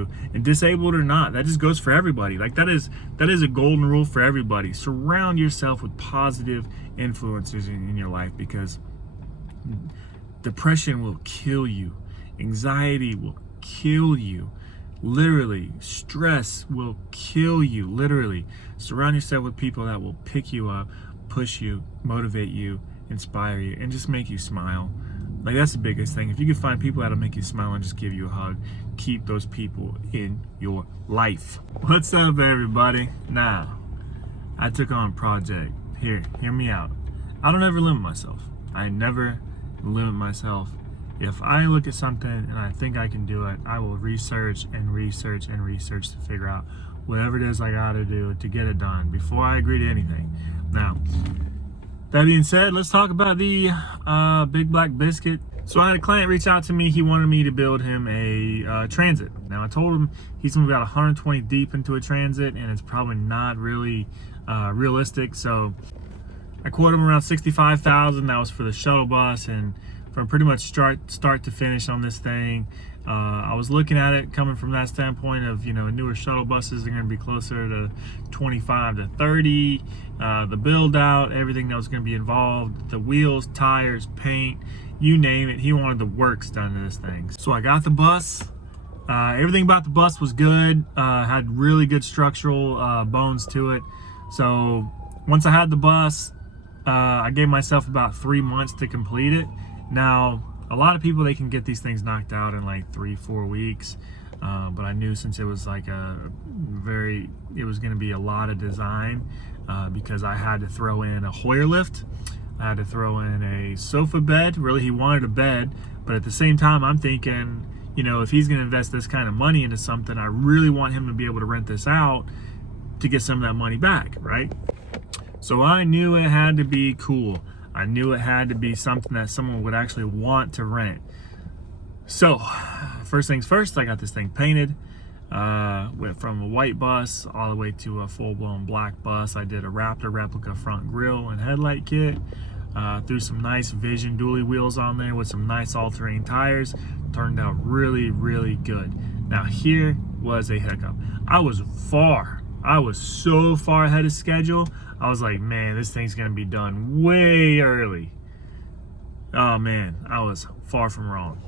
you, and disabled or not. That just goes for everybody. Like that is a golden rule for everybody. Surround yourself with positive influences in your life, because depression will kill you. Anxiety will kill you. Literally, stress will kill you. Literally, surround yourself with people that will pick you up, push you, motivate you, inspire you, and just make you smile. Like, that's the biggest thing. If you can find people that'll make you smile and just give you a hug, keep those people in your life. What's up, everybody? Now, I took on a project. Hear me out. I don't ever limit myself. I never limit myself. If I look at something and I think I can do it, I will research and research and research to figure out whatever it is I gotta do to get it done before I agree to anything. Now, that being said, let's talk about the Big Black Bisquit. So I had a client reach out to me. He wanted me to build him a transit. Now I told him he's gonna be about 120 deep into a transit, and it's probably not really realistic. So I quoted him around 65,000. That was for the shuttle bus, and from pretty much start to finish on this thing. I was looking at it coming from that standpoint of, newer shuttle buses are going to be closer to 25 to 30. The build out, everything that was going to be involved, the wheels, tires, paint, you name it. He wanted the works done to this thing. So I got the bus. Everything about the bus was good. Had really good structural bones to it. So once I had the bus, I gave myself about 3 months to complete it. Now, a lot of people, they can get these things knocked out in like 3-4 weeks. But I knew since it was like it was going to be a lot of design, because I had to throw in a Hoyer lift. I had to throw in a sofa bed. Really, he wanted a bed. But at the same time, I'm thinking, if he's going to invest this kind of money into something, I really want him to be able to rent this out to get some of that money back, right? So I knew it had to be cool. I knew it had to be something that someone would actually want to rent. So, first things first, I got this thing painted. Went from a white bus all the way to a full-blown black bus. I did a Raptor replica front grille and headlight kit. Threw some nice Vision dually wheels on there with some nice all-terrain tires. Turned out really, really good. Now, here was a hiccup. I was so far ahead of schedule. I was like, man, this thing's gonna be done way early. Oh man, I was far from wrong.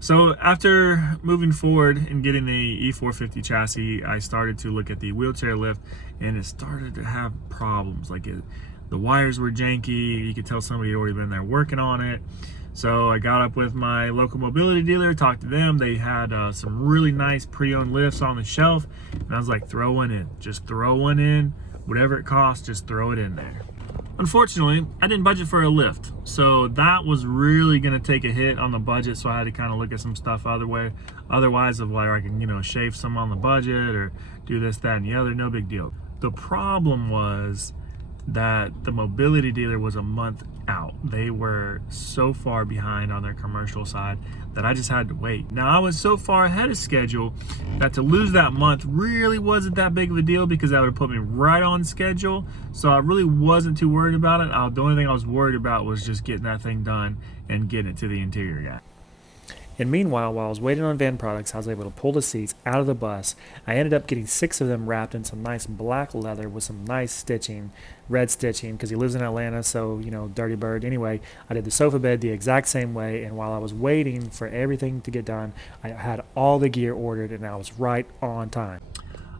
So after moving forward and getting the E450 chassis, I started to look at the wheelchair lift, and it started to have problems. The wires were janky. You could tell somebody had already been there working on it. So I got up with my local mobility dealer, talked to them. They had some really nice pre-owned lifts on the shelf, and I was like, throw one in. Just throw one in. Whatever it costs, just throw it in there. Unfortunately, I didn't budget for a lift, so that was really going to take a hit on the budget. So I had to kind of look at some stuff otherwise of where I can, shave some on the budget or do this, that, and the other. No big deal. The problem was that the mobility dealer was a month out. They were so far behind on their commercial side that I just had to wait. Now, I was so far ahead of schedule that to lose that month really wasn't that big of a deal, because that would have put me right on schedule. So I really wasn't too worried about it. The only thing I was worried about was just getting that thing done and getting it to the interior guy. And meanwhile, while I was waiting on Van Products, I was able to pull the seats out of the bus. I ended up getting 6 of them wrapped in some nice black leather with some nice stitching, red stitching, because he lives in Atlanta, so, dirty bird. Anyway, I did the sofa bed the exact same way, and while I was waiting for everything to get done, I had all the gear ordered, and I was right on time.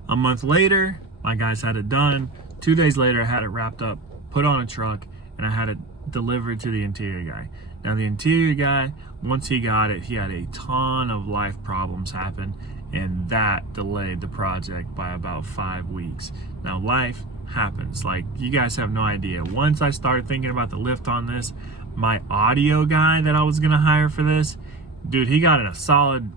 A month later, my guys had it done. 2 days later, I had it wrapped up, put on a truck, and I had it delivered to the interior guy. Now, the interior guy, once he got it, he had a ton of life problems happen, and that delayed the project by about 5 weeks. Now, life happens. Like, you guys have no idea. Once I started thinking about the lift on this, my audio guy that I was going to hire for this, dude, he got in a solid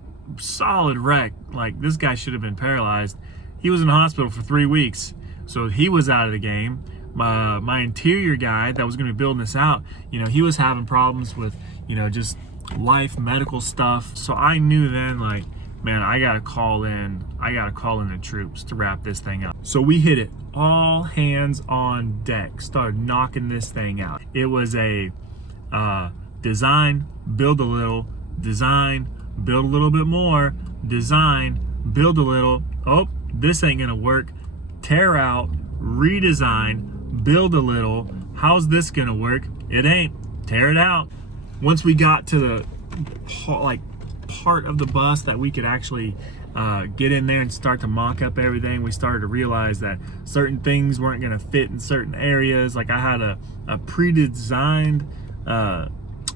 wreck. Like, this guy should have been paralyzed. He was in the hospital for 3 weeks, so he was out of the game. My interior guy that was going to be building this out, he was having problems with, just life medical stuff. So I knew then, like, man, I got to call in the troops to wrap this thing up. So we hit it, all hands on deck, started knocking this thing out. It was a design, build a little, design, build a little bit more, design, build a little, oh, this ain't gonna work, tear out, redesign, build a little, how's this gonna work? It ain't, tear it out. Once we got to the part of the bus that we could actually get in there and start to mock up everything, we started to realize that certain things weren't going to fit in certain areas. Like I had a pre-designed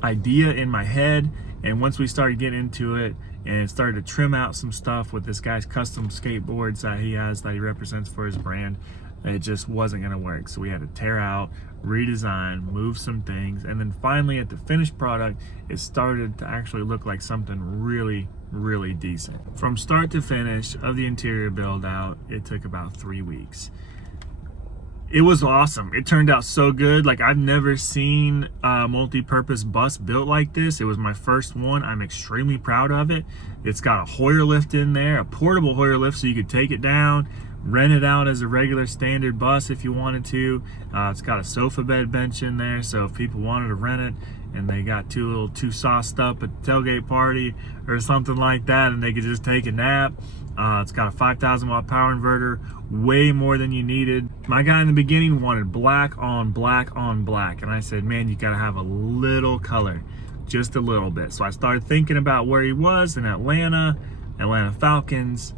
idea in my head, and once we started getting into it and started to trim out some stuff with this guy's custom skateboards that he has, that he represents for his brand, it just wasn't going to work. So we had to tear out, redesign, move some things, and then finally at the finished product, it started to actually look like something really, really decent. From start to finish of the interior build out, it took about 3 weeks. It was awesome. It turned out so good. Like, I've never seen a multi-purpose bus built like this. It was my first one. I'm extremely proud of it. It's got a Hoyer lift in there, a portable Hoyer lift, so you could take it down, rent it out as a regular standard bus if you wanted to. It's got a sofa bed bench in there, so if people wanted to rent it and they got too sauced up at the tailgate party or something like that, and they could just take a nap. It's got a 5,000 watt power inverter, way more than you needed. My guy in the beginning wanted black on black on black, and I said, man, you gotta have a little color, just a little bit. So I started thinking about where he was in Atlanta Falcons,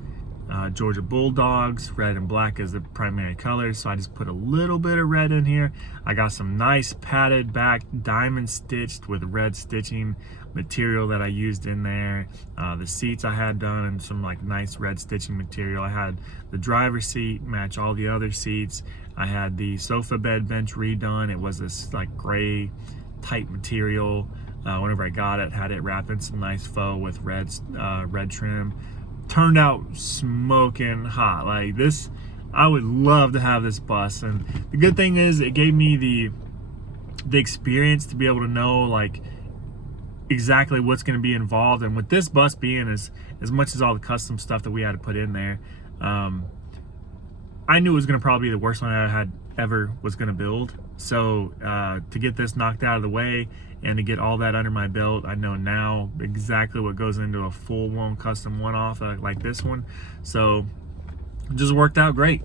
Georgia Bulldogs, red and black as the primary colors. So I just put a little bit of red in here. I got some nice padded back diamond stitched with red stitching material that I used in there. The seats I had done in some like nice red stitching material. I had the driver's seat match all the other seats. I had the sofa bed bench redone. It was this like gray type material. Whenever I got it, had it wrapped in some nice faux with red trim. Turned out smoking hot. Like this, I would love to have this bus. And the good thing is it gave me the experience to be able to know like exactly what's going to be involved. And with this bus being as much as all the custom stuff that we had to put in there, I knew it was going to probably be the worst one I had ever was going to build. So to get this knocked out of the way and to get all that under my belt, I know now exactly what goes into a full-blown custom one-off like this one. So it just worked out great.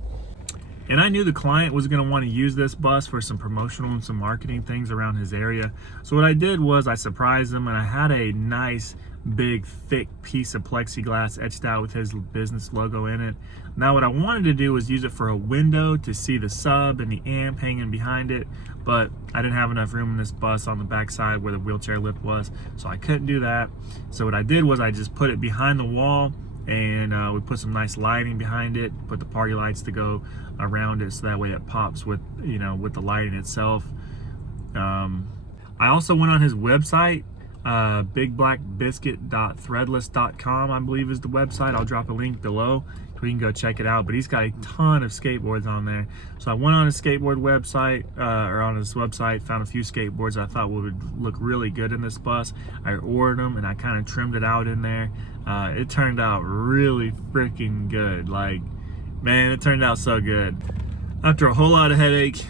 And I knew the client was going to want to use this bus for some promotional and some marketing things around his area. So what I did was I surprised him, and I had a nice big thick piece of plexiglass etched out with his business logo in it. Now what I wanted to do was use it for a window to see the sub and the amp hanging behind it, but I didn't have enough room in this bus on the back side where the wheelchair lift was, so I couldn't do that. So what I did was I just put it behind the wall, and we put some nice lighting behind it, put the party lights to go around it so that way it pops with, you know, with the lighting itself. I also went on his website, bigblackbisquit.threadless.com, I believe is the website. I'll drop a link below so you can go check it out, but he's got a ton of skateboards on there. So I went on his skateboard website, or on his website, found a few skateboards I thought would look really good in this bus. I ordered them and I kind of trimmed it out in there. It turned out really freaking good. Like, man, it turned out so good. After a whole lot of headache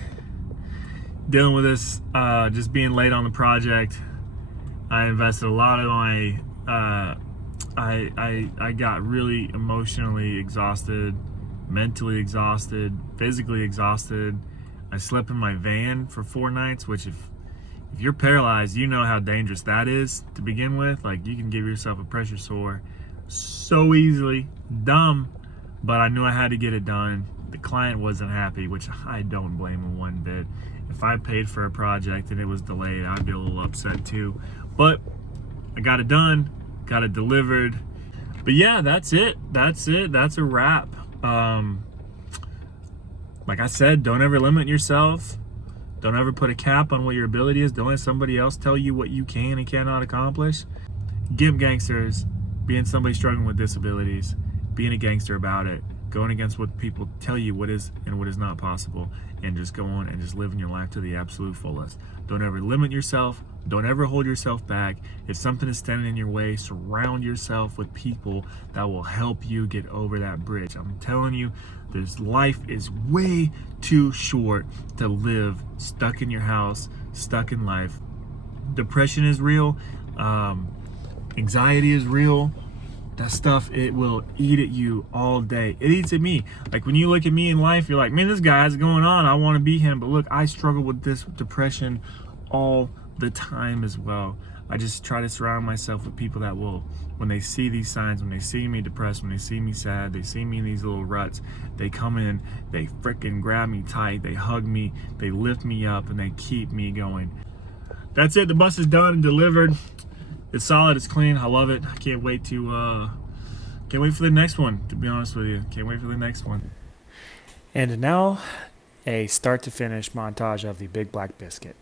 dealing with this, just being late on the project, I invested a lot of my, I got really emotionally exhausted, mentally exhausted, physically exhausted. I slept in my van for 4 nights, which if you're paralyzed, you know how dangerous that is to begin with. Like, you can give yourself a pressure sore so easily. Dumb, but I knew I had to get it done. The client wasn't happy, which I don't blame him one bit. If I paid for a project and it was delayed, I'd be a little upset too. But I got it done, got it delivered. But yeah, that's it. That's a wrap. Like I said, don't ever limit yourself. Don't ever put a cap on what your ability is. Don't let somebody else tell you what you can and cannot accomplish. Gimp gangsters, being somebody struggling with disabilities, being a gangster about it, going against what people tell you what is and what is not possible, and just going and just living your life to the absolute fullest. Don't ever limit yourself. Don't ever hold yourself back. If something is standing in your way, surround yourself with people that will help you get over that bridge. I'm telling you, this life is way too short to live stuck in your house, stuck in life. Depression is real. Anxiety is real. That stuff, it will eat at you all day. It eats at me. Like when you look at me in life, you're like, man, this guy has it going on. I want to be him. But look, I struggle with this depression all the time as well. I just try to surround myself with people that will, when they see these signs, when they see me depressed, when they see me sad, they see me in these little ruts, they come in, they freaking grab me tight, they hug me, they lift me up, and they keep me going. That's it. The bus is done and delivered. It's solid. It's clean. I love it. I can't wait for the next one, to be honest with you. Can't wait for the next one. And now, a start to finish montage of the Big Black Biscuit.